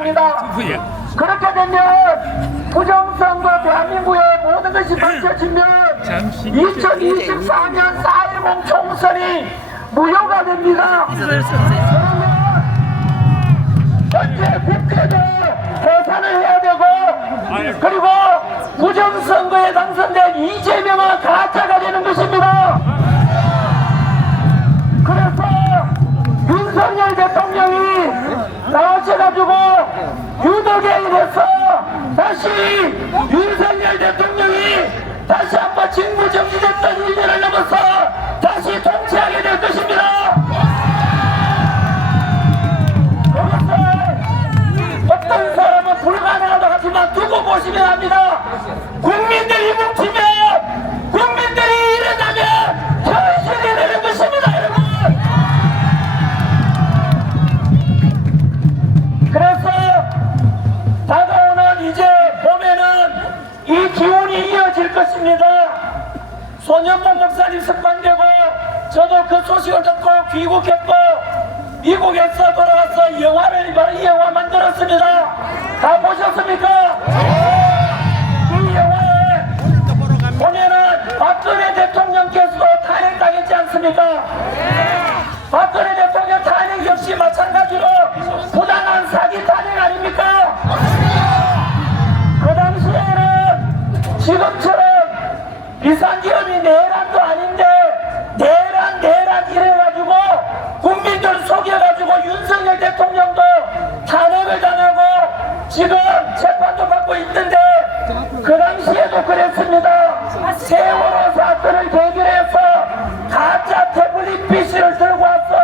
합니다. 그렇게 되면 부정선거 대한민국의 모든 것이 밝혀지면 2024년 4.10 총선이 무효가 됩니다. 그러면 현재 국회도 해산을 해야 되고, 그리고 부정선거에 당선된 이재명은 가짜가 되는 것입니다. 그래서 윤석열 대통령이 나오셔가지고 유독에 이래서 다시 윤석열 대통령이 다시 한번 직무정지됐던 1년을 넘어서 다시 통치하게 될 것입니다. 그것을 어떤 사람은 불가능하다고 하지만 두고 보시면 합니다. 국민들이 뭉치면, 국민들이 일어나면 현실이 되는 것입니다, 여러분. 그래서 다가오는 이제 봄에는 이 기운이 이어질 것입니다. 손현복 목사님 석방되고 저도 그 소식을 듣고 귀국했고 미국에서 돌아와서 이 영화 만들었습니다. 다 보셨습니까? 이 영화에 보면은 박근혜 대통령께서도 탄핵당했지 않습니까? 박근혜 대통령 탄핵 역시 마찬가지로 부당한 사기 탄핵 아닙니까? 그 당시에는 지금처럼 비상기업이 내란도 아닌데 내란 이래가지고 국민들 속여가지고 윤석열 대통령도 탄핵을 당하고 지금 재판도 받고 있는데, 그 당시에도 그랬습니다. 세월호 사건을 계기해서 가짜 태블릿 PC를 들고 와서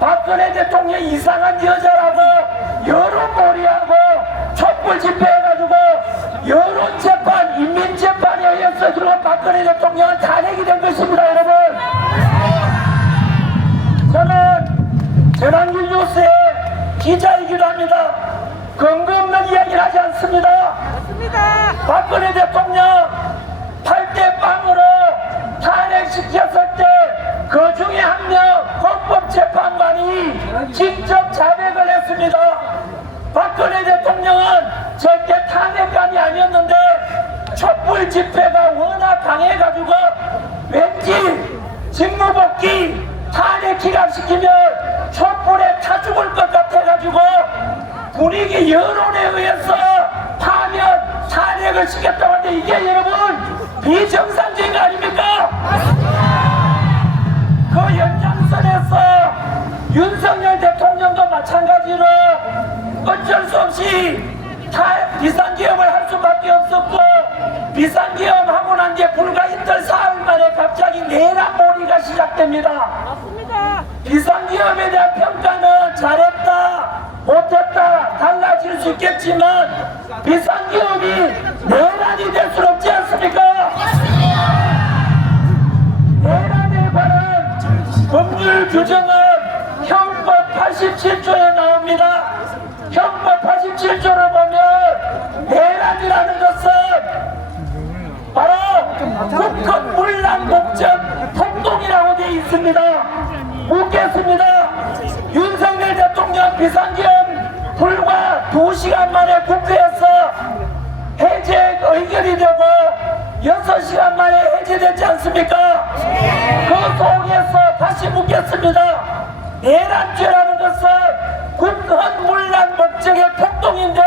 박근혜 대통령 이상한 여자라고 여론몰이하고 촛불 집회해가지고 여론재판, 인민재판에 의해서 그리고 박근혜 대통령은 탄핵이 된 것입니다, 여러분. 저는 전환길 뉴스의 기자이기도 합니다. 근거 없는 이야기를 하지 않습니다. 박근혜 대통령 8대 빵으로 탄핵시켰을 때 그 중에 한 명 헌법재판관이 직접 자백을 했습니다. 박근혜 대통령은 절대 탄핵감이 아니었는데 촛불 집회가 워낙 강해가지고 왠지 직무복귀 탄핵 기각시키면 촛불에 타 죽을 것 같아가지고 분위기 여론에 의해서 파면 탄핵을 시켰다고 하는데 이게 여러분 비정상적인 거 아닙니까? 그 연장선에서 윤석열 대통령도 마찬가지로 어쩔 수 없이 비상기업을 할 수밖에 없었고, 비상기업 하고 난 뒤에 불과 이틀 사흘 만에 갑자기 내란몰이가 시작됩니다. 맞습니다. 비상기업에 대한 평가는 잘했다, 못했다 달라질 수 있겠지만 비상기업이 내란이 될 수는 없지 않습니까? 내란에 관한 법률 규정은 형법 87조에 나옵니다. 형법 87조를 보면 내란이라는 것은 바로 국헌 문란 목적 폭동이라고 되어 있습니다. 묻겠습니다. 윤석열 대통령 비상기업 불과 2시간 만에 국회에서 해제 의결이 되고 6시간 만에 해제되지 않습니까? 그 속에서 다시 묻겠습니다. 내란죄라는 것은 국헌문란 목적의 폭동인데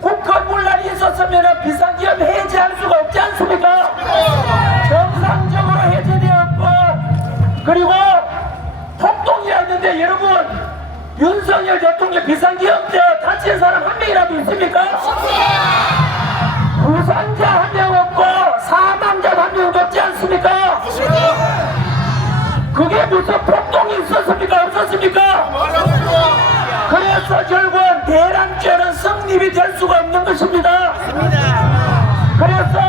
국헌문란이 있었으면 비상기업 해제할 수가 없지 않습니까? 정상적으로 해제되었고 그리고 폭동이 있는데 여러분 윤석열 대통령 비상기업 때 다친 사람 한 명이라도 있습니까? 부상자 한 명 없고 사망자 한 명 없지 않습니까? 그게 무슨 폭동이 있었습니까? 없었습니까? 그래서 결국은 내란죄는 성립이 될 수가 없는 것입니다. 그래서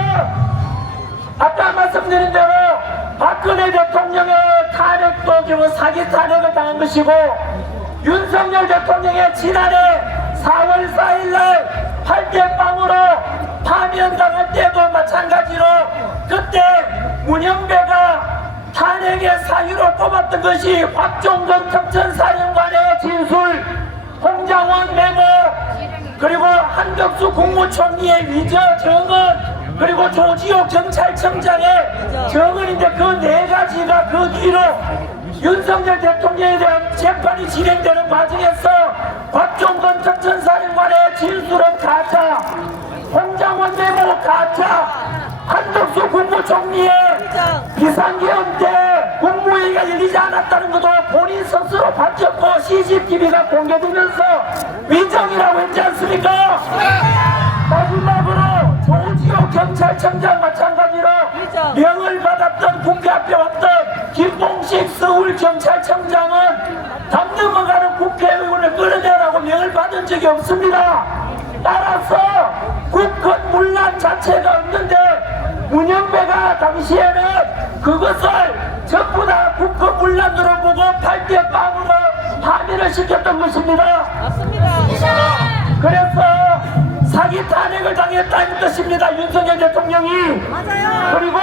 아까 말씀드린 대로 박근혜 대통령의 탄핵도 지금 사기 탄핵을 당한 것이고 윤석열 대통령의 지난해 4월 4일날 8대 빵으로 파면당할 때도 마찬가지로 그때 문영배가 탄핵의 사유로 꼽았던 것이 박종건 특전사령관의 진술, 홍장원 메모, 그리고 한덕수 국무총리의 위저 정은, 그리고 조지호 경찰청장의 정은인데 그 네 가지가 그 뒤로 윤석열 대통령에 대한 재판이 진행되는 과정에서 곽종건 특전사령관의 진술은 가짜, 홍장원 내부 가짜, 한덕수 국무총리의 비상계엄 때 국무회의가 열리지 않았다는 것도 본인 스스로 밝혔고 CCTV가 공개되면서 위정이라고 했지 않습니까? 마지막으로 조지호 경찰청장 마찬가지로 명을 받았던 국회 앞에 왔던 김봉식 서울경찰청장은 담 넘어가는 국회의원을 끌어내라고 명을 받은 적이 없습니다. 따라서 국헌 문란 자체가 없는데 문영배가 당시에는 그것을 전부 다 국헌 문란으로 보고 8대 빵으로 파면을 시켰던 것입니다. 맞습니다. 그래서 사기 탄핵을 당했다는 뜻입니다. 윤석열 대통령이. 맞아요. 그리고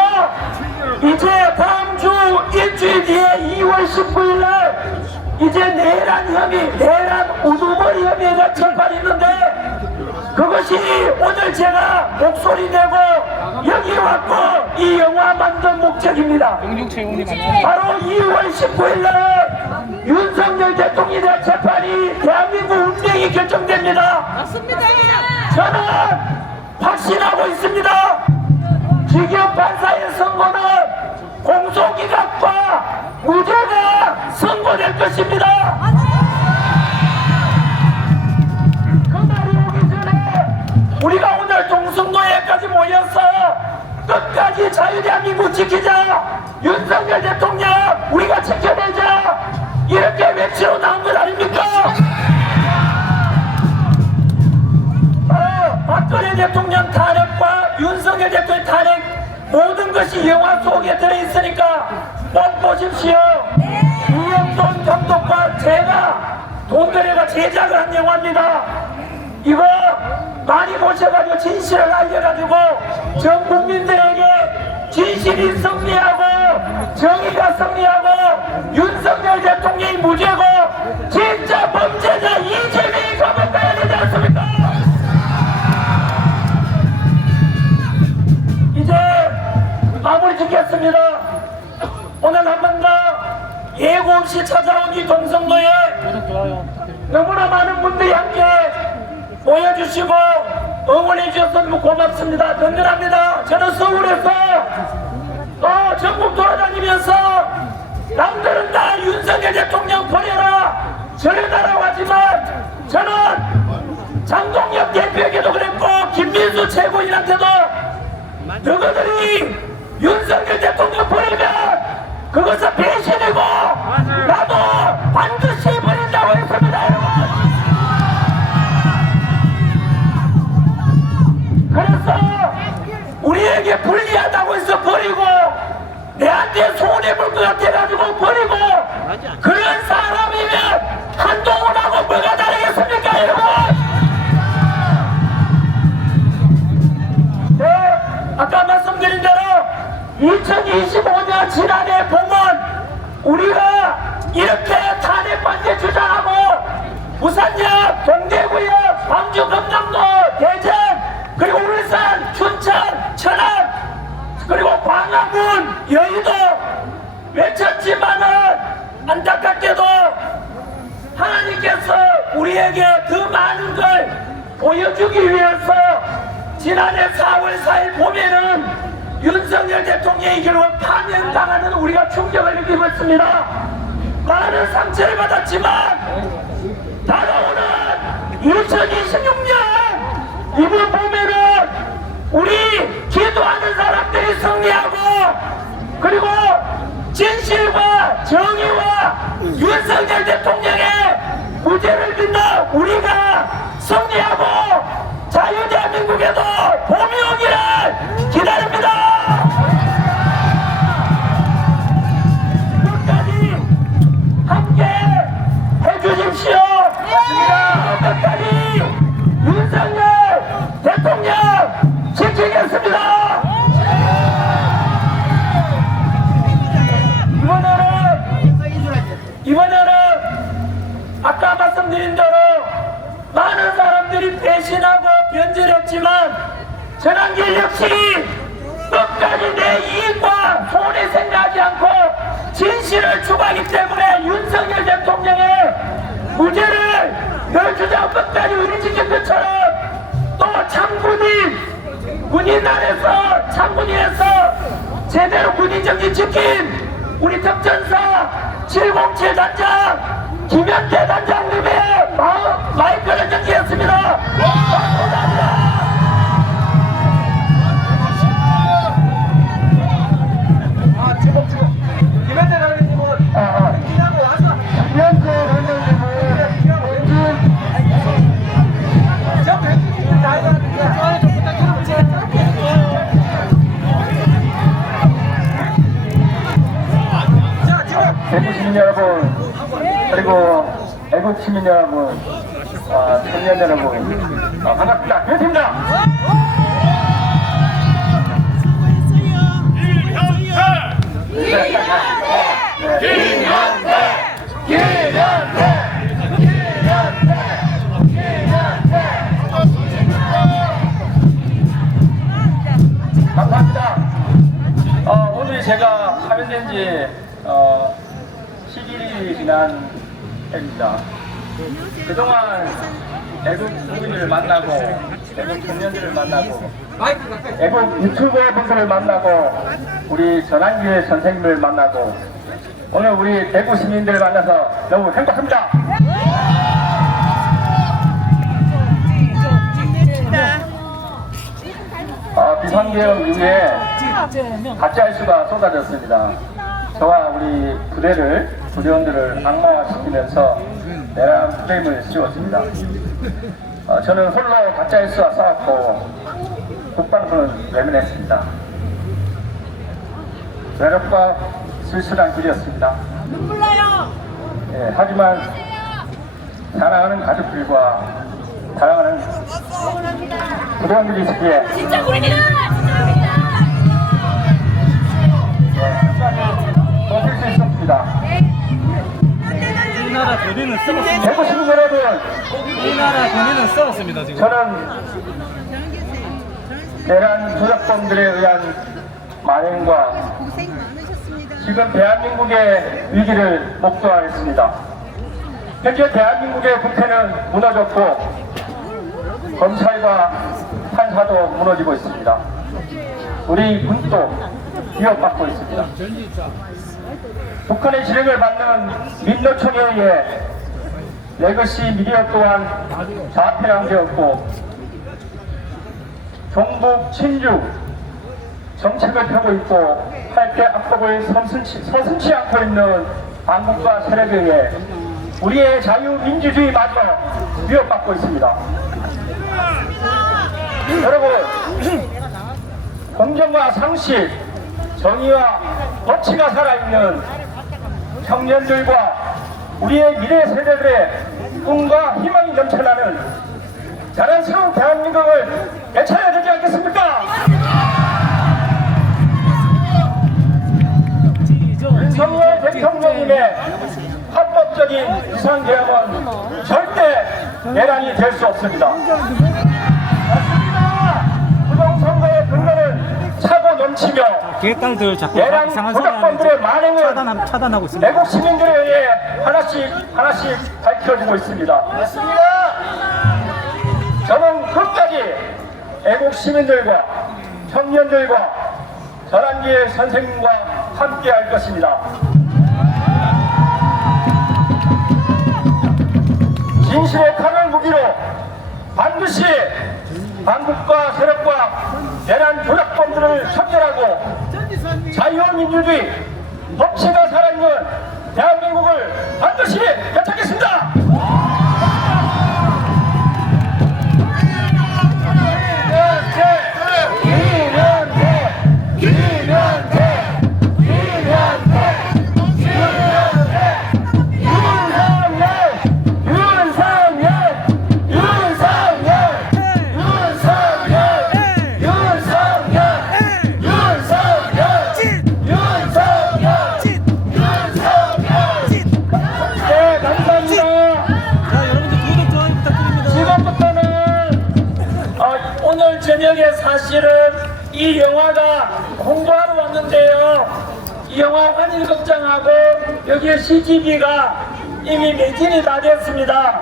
이제 다음 주 일주일 뒤에 2월 19일 날 이제 내란 혐의, 내란 우두머리 혐의가 재판이 있는데 그것이 오늘 제가 목소리 내고 여기 왔고 이 영화 만든 목적입니다. 바로 2월 19일 날 윤석열 대통령에 대한 재판이 대한민국 운명이 결정됩니다. 맞습니다. 저는 확신하고 있습니다. 기경 판사의 선고는 공소기각과 무죄가 선고될 것입니다. 그 날이 오기 전에 우리가 오늘 동성로에까지 모여서 끝까지 자유대한민국 지키자, 윤석열 대통령 우리가 지켜내자, 이렇게 외치러 나온 것 아닙니까? 박근혜 대통령 탄핵과 윤석열 대통령 탄핵 모든 것이 영화 속에 들어있으니까 꼭 보십시오. 이영돈 감독과 제가 돈 들여가 제작을 한 영화입니다. 이거 많이 보셔가지고 진실을 알려가지고 전 국민들에게 진실이 승리하고 정의가 승리하고 윤석열 대통령이 무죄고 진짜 범죄자 이재명이 감옥 가야 되지 않습니까? 이제 마무리 짓겠습니다. 오늘 한 번 더 예고 없이 찾아온 이 동성로에 너무나 많은 분들이 함께 모여주시고 응원해 주셔서 너무 고맙습니다. 든든합니다. 저는 서울에서 또 전국 돌아다니면서 남들은 다 윤석열 대통령 버려라 저려다라고 하지만 저는 장동혁 대표에게도 그랬고 김민수 최고인한테도 너희들이 윤석열 대통령 버리면 그것은 배신이고 나도 반드시 버린다고 했습니다. 여러분. 그래서 우리에게 불리하다고 해서 버리고 내한테 손해볼 것 같아가지고 버리고 그런 사람이면 한동훈하고 뭐가 다르겠습니까 여러분. 네, 아까 말씀드린 대로 2025년 지난해 봄은 우리가 이렇게 탄핵반대 주장하고 부산역, 동대구역, 광주, 경남도, 대전, 그리고 울산, 춘천, 천안, 그리고 광화문, 여의도 외쳤지만은 안타깝게도 하나님께서 우리에게 더 많은 걸 보여주기 위해서 지난해 4월 4일 봄에는 윤석열 대통령이 결국 파면당하는 우리가 충격을 느끼고 있습니다. 많은 상처를 받았지만 다가오는 2026년 이번 봄에는 우리 기도하는 사람들이 승리하고 그리고 진실과 정의와 윤석열 대통령의 무죄를 믿는 우리가 승리하고 자유대한민국에도 봄이 오기를 기다립니다. 끝까지 함께 해주십시오. 끝까지 윤석열 대통령 지키겠습니다. 이번에는 아까 말씀드린 대로 많은 사람들이 전환길이 배신하고 변절했지만 전환길 역시 끝까지 내 이익과 손해 생각하지 않고 진실을 추구하기 때문에 윤석열 대통령의 무죄를 늘 주장 끝까지 의리지킨 것처럼 또 군인 안에서 창군인에서 제대로 군인정신 지킨 우리 특전사 707 단장 김현태 단장님의 마이크를 정지했습니다. 감사합니다. 지금 김현태 단장님은 기자고 와서 김현태 단장님은 저 백기님 나이가 좀 부탁드립니다. 대구 시민 여러분, 그리고 애국 시민 여러분, 청년 여러분, 반갑습니다. 김현태입니다. 감사합니다. 오늘 제가 파견된 지 11일이 지난 해입니다. 그동안 애국 국민들을 만나고 애국 청년들을 만나고 애국 유튜버 분들을 만나고 우리 전환길 선생님을 만나고 오늘 우리 대구 시민들을 만나서 너무 행복합니다. 비상계엄 이후에 가짜 뉴스가 쏟아졌습니다. 저와 우리 부대원들을 악마화시키면서 내란 프레임을 씌웠습니다. 저는 홀로 가짜 뉴스와 싸웠고 국방부는 외면했습니다. 외롭과 쓸쓸한 길이었습니다. 눈물 나요. 예, 하지만 사랑하는 가족들과 사랑하는 부대원들이 있기에 진짜 우리입니다. 진짜 우리입니다. 버틸 수 있었습니다. 이 나라 군인은 썩었습니다. 대구 시민 여러분, 이 나라 군인은 썩었습니다 지금. 저는 내란 조작범들에 의한 만행과 고생 많으셨습니다. 지금 대한민국의 위기를 목도하겠습니다. 현재 대한민국의 국회는 무너졌고 검찰과 판사도 무너지고 있습니다. 우리 군도 위협받고 있습니다. 북한의 지령을 받는 민노총에 의해 레거시 미디어 또한 자폐랑되었고 종북 친주 정책을 펴고 있고 할대 악법을 서슴지 않고 있는 반국가 세력에 의해 우리의 자유민주주의마저 위협받고 있습니다. 여러분, 공정과 상식, 정의와 법치가 살아있는 청년들과 우리의 미래 세대들의 꿈과 희망이 넘쳐나는 자랑스러운 대한민국을 되찾아야 되지 않겠습니까? 윤석열 대통령님의 합법적인 비상계엄은 절대 내란이 될 수 없습니다. 부정선거의 근거는 차고 넘치며 개딸들 자꾸 내란 이상한 소리 조작범들의 하면서 만행을 차단하고 있습니다. 애국 시민들에 의해 하나씩 밝혀지고 있습니다. 맞습니다. 저는 끝까지 애국 시민들과 청년들과 전환길 선생님과 함께 할 것입니다. 진실의 칼을 무기로 반드시 반국가 세력과 내란 조작범들을 척결하고 자유민주주의, 법치가 살아있는 대한민국을 반드시 되찾겠습니다. 네, 사실은 이 영화가 홍보하러 왔는데요. 이 영화 환일극장하고 여기에 CGV가 이미 매진이 다 됐습니다.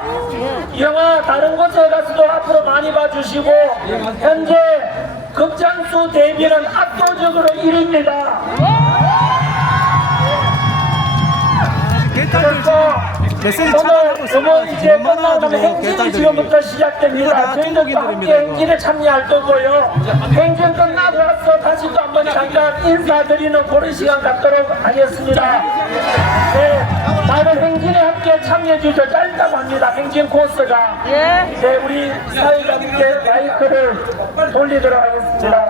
이 영화 다른 곳에 가서도 앞으로 많이 봐주시고 현재 극장수 대비는 압도적으로 1위입니다. 개딸들 메시지 오늘 차단하고 있습니다. 이제 지금 끝나면 행진이 개딸들이. 지금부터 시작됩니다. 다 저희들도 중국인들입니다, 함께 이거. 행진에 참여할 거고요. 행진 끝나고 나서 다시 또 한번 잠깐 인사드리는 그런 시간 갖도록 하겠습니다. 네, 다른 행진에 함께 참여해 주셔서 짧다고 합니다. 행진 코스가. 네, 우리 사회자님께 마이크를 돌리도록 하겠습니다.